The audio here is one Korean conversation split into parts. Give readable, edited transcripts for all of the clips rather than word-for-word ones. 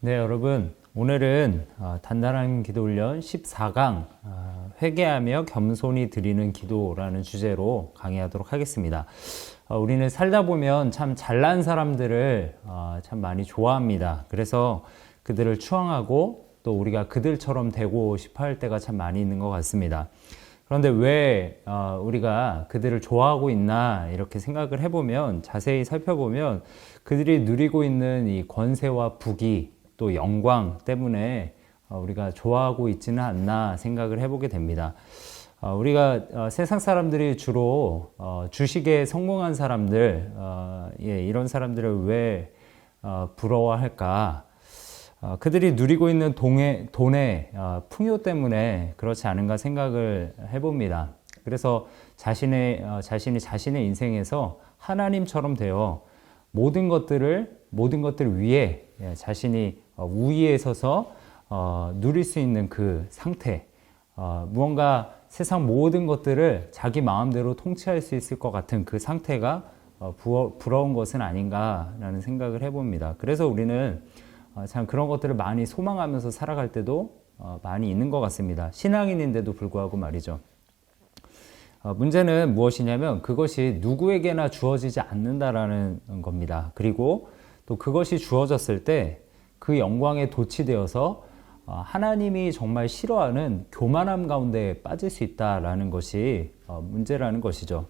네, 여러분, 오늘은 단단한 기도훈련 14강 회개하며 겸손히 드리는 기도라는 주제로 강의하도록 하겠습니다. 우리는 살다 보면 참 잘난 사람들을 참 많이 좋아합니다. 그래서 그들을 추앙하고 또 우리가 그들처럼 되고 싶어 할 때가 참 많이 있는 것 같습니다. 그런데 왜 우리가 그들을 좋아하고 있나 이렇게 생각을 해보면, 자세히 살펴보면 그들이 누리고 있는 이 권세와 부귀 또 영광 때문에 우리가 좋아하고 있지는 않나 생각을 해보게 됩니다. 우리가 세상 사람들이 주로 주식에 성공한 사람들, 이런 사람들을 왜 부러워할까? 그들이 누리고 있는 돈의 풍요 때문에 그렇지 않은가 생각을 해봅니다. 그래서 자신이 자신의 인생에서 하나님처럼 되어 모든 것들 위에 자신이 우위에 서서 누릴 수 있는 그 상태, 무언가 세상 모든 것들을 자기 마음대로 통치할 수 있을 것 같은 그 상태가 부러운 것은 아닌가라는 생각을 해봅니다. 그래서 우리는 참 그런 것들을 많이 소망하면서 살아갈 때도 많이 있는 것 같습니다. 신앙인인데도 불구하고 말이죠. 문제는 무엇이냐면 그것이 누구에게나 주어지지 않는다라는 겁니다. 그리고 또 그것이 주어졌을 때 그 영광에 도취되어서 하나님이 정말 싫어하는 교만함 가운데 빠질 수 있다라는 것이 문제라는 것이죠.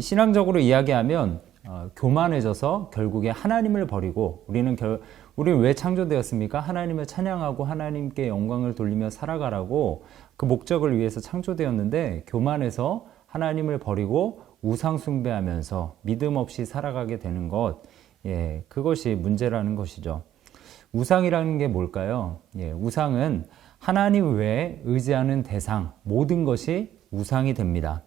신앙적으로 이야기하면 교만해져서 결국에 하나님을 버리고 우리는 왜 창조되었습니까? 하나님을 찬양하고 하나님께 영광을 돌리며 살아가라고 그 목적을 위해서 창조되었는데, 교만해서 하나님을 버리고 우상 숭배하면서 믿음 없이 살아가게 되는 것, 그것이 문제라는 것이죠. 우상이라는 게 뭘까요? 우상은 하나님 외에 의지하는 대상, 모든 것이 우상이 됩니다.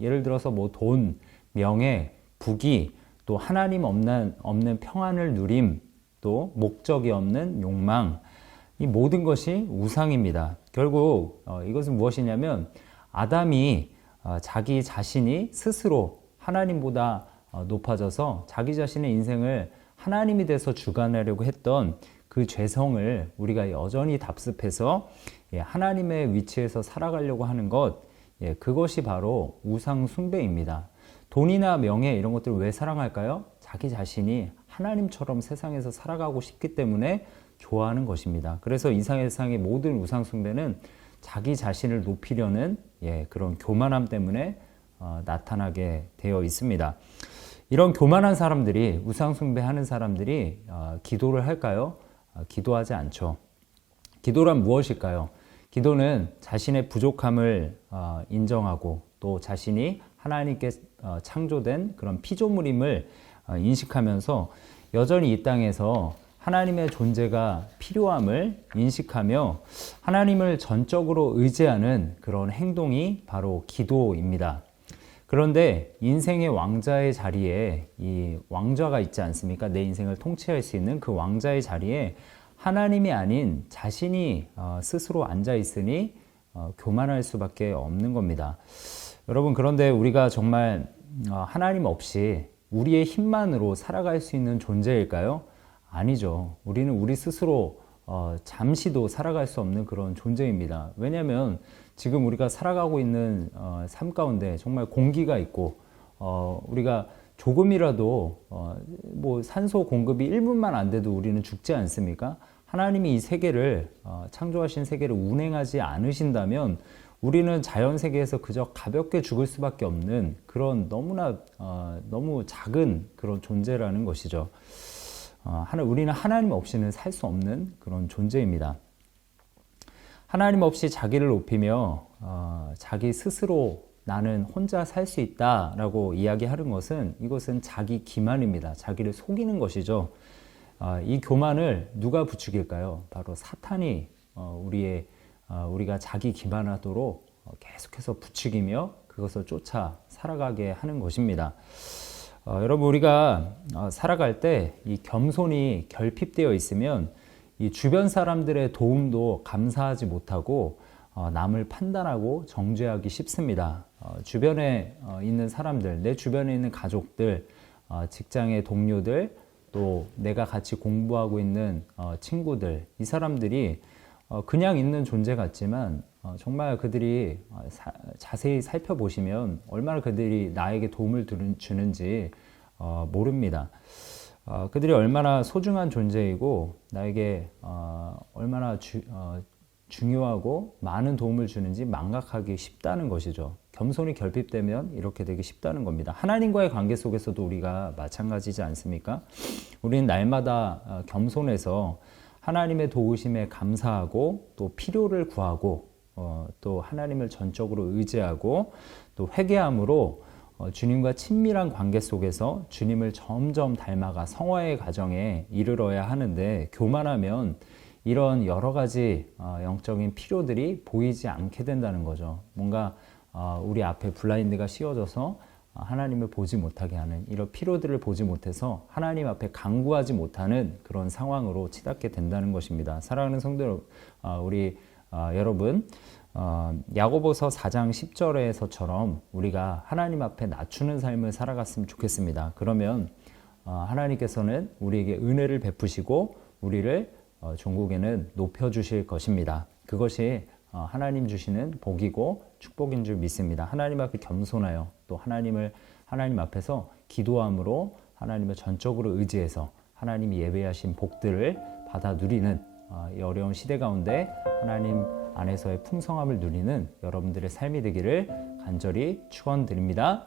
예를 들어서 뭐 돈, 명예, 부귀, 또 하나님 없는 평안을 누림, 또 목적이 없는 욕망, 이 모든 것이 우상입니다. 결국 이것은 무엇이냐면 아담이 자기 자신이 스스로 하나님보다 높아져서 자기 자신의 인생을 하나님이 돼서 주관하려고 했던 그 죄성을 우리가 여전히 답습해서 하나님의 위치에서 살아가려고 하는 것, 그것이 바로 우상 숭배입니다. 돈이나 명예 이런 것들을 왜 사랑할까요? 자기 자신이 하나님처럼 세상에서 살아가고 싶기 때문에 좋아하는 것입니다. 그래서 이 세상의 모든 우상 숭배는 자기 자신을 높이려는 그런 교만함 때문에 나타나게 되어 있습니다. 이런 교만한 사람들이, 우상 숭배하는 사람들이 기도를 할까요? 기도하지 않죠. 기도란 무엇일까요? 기도는 자신의 부족함을 인정하고 또 자신이 하나님께 창조된 그런 피조물임을 인식하면서 여전히 이 땅에서 하나님의 존재가 필요함을 인식하며 하나님을 전적으로 의지하는 그런 행동이 바로 기도입니다. 그런데 인생의 왕자의 자리에 이 왕좌가 있지 않습니까? 내 인생을 통치할 수 있는 그 왕자의 자리에 하나님이 아닌 자신이 스스로 앉아 있으니 교만할 수밖에 없는 겁니다. 여러분, 그런데 우리가 정말 하나님 없이 우리의 힘만으로 살아갈 수 있는 존재일까요? 아니죠. 우리는 우리 스스로 잠시도 살아갈 수 없는 그런 존재입니다. 왜냐하면 지금 우리가 살아가고 있는 삶 가운데 정말 공기가 있고 우리가 조금이라도 뭐 산소 공급이 1분만 안 돼도 우리는 죽지 않습니까? 하나님이 이 세계를 창조하신 세계를 운행하지 않으신다면 우리는 자연 세계에서 그저 가볍게 죽을 수밖에 없는 그런 너무 작은 그런 존재라는 것이죠. 우리는 하나님 없이는 살 수 없는 그런 존재입니다. 하나님 없이 자기를 높이며 자기 스스로 나는 혼자 살 수 있다라고 이야기하는 것은, 이것은 자기 기만입니다. 자기를 속이는 것이죠. 이 교만을 누가 부추길까요? 바로 사탄이 우리가 자기 기만하도록 계속해서 부추기며 그것을 쫓아 살아가게 하는 것입니다. 여러분 우리가 살아갈 때 이 겸손이 결핍되어 있으면 이 주변 사람들의 도움도 감사하지 못하고 남을 판단하고 정죄하기 쉽습니다. 주변에 있는 사람들, 내 주변에 있는 가족들, 직장의 동료들, 또 내가 같이 공부하고 있는 친구들, 이 사람들이 그냥 있는 존재 같지만 정말 그들이 자세히 살펴보시면 얼마나 그들이 나에게 도움을 주는지 모릅니다. 그들이 얼마나 소중한 존재이고 나에게 얼마나 중요하고 많은 도움을 주는지 망각하기 쉽다는 것이죠. 겸손이 결핍되면 이렇게 되기 쉽다는 겁니다. 하나님과의 관계 속에서도 우리가 마찬가지지 않습니까? 우리는 날마다 겸손해서 하나님의 도우심에 감사하고 또 필요를 구하고 또 하나님을 전적으로 의지하고 또 회개함으로 주님과 친밀한 관계 속에서 주님을 점점 닮아가 성화의 과정에 이르러야 하는데 교만하면 이런 여러 가지 영적인 필요들이 보이지 않게 된다는 거죠. 뭔가 우리 앞에 블라인드가 씌워져서 하나님을 보지 못하게 하는 이런 필요들을 보지 못해서 하나님 앞에 간구하지 못하는 그런 상황으로 치닫게 된다는 것입니다. 사랑하는 성도 우리 여러분, 야고보서 4장 10절에서처럼 우리가 하나님 앞에 낮추는 삶을 살아갔으면 좋겠습니다. 그러면 하나님께서는 우리에게 은혜를 베푸시고 우리를 종국에는 높여주실 것입니다. 그것이 하나님 주시는 복이고 축복인 줄 믿습니다. 하나님 앞에 겸손하여 또 하나님 앞에서 기도함으로 하나님을 전적으로 의지해서 하나님이 예배하신 복들을 받아 누리는 이 어려운 시대 가운데 하나님 안에서의 풍성함을 누리는 여러분들의 삶이 되기를 간절히 축원드립니다.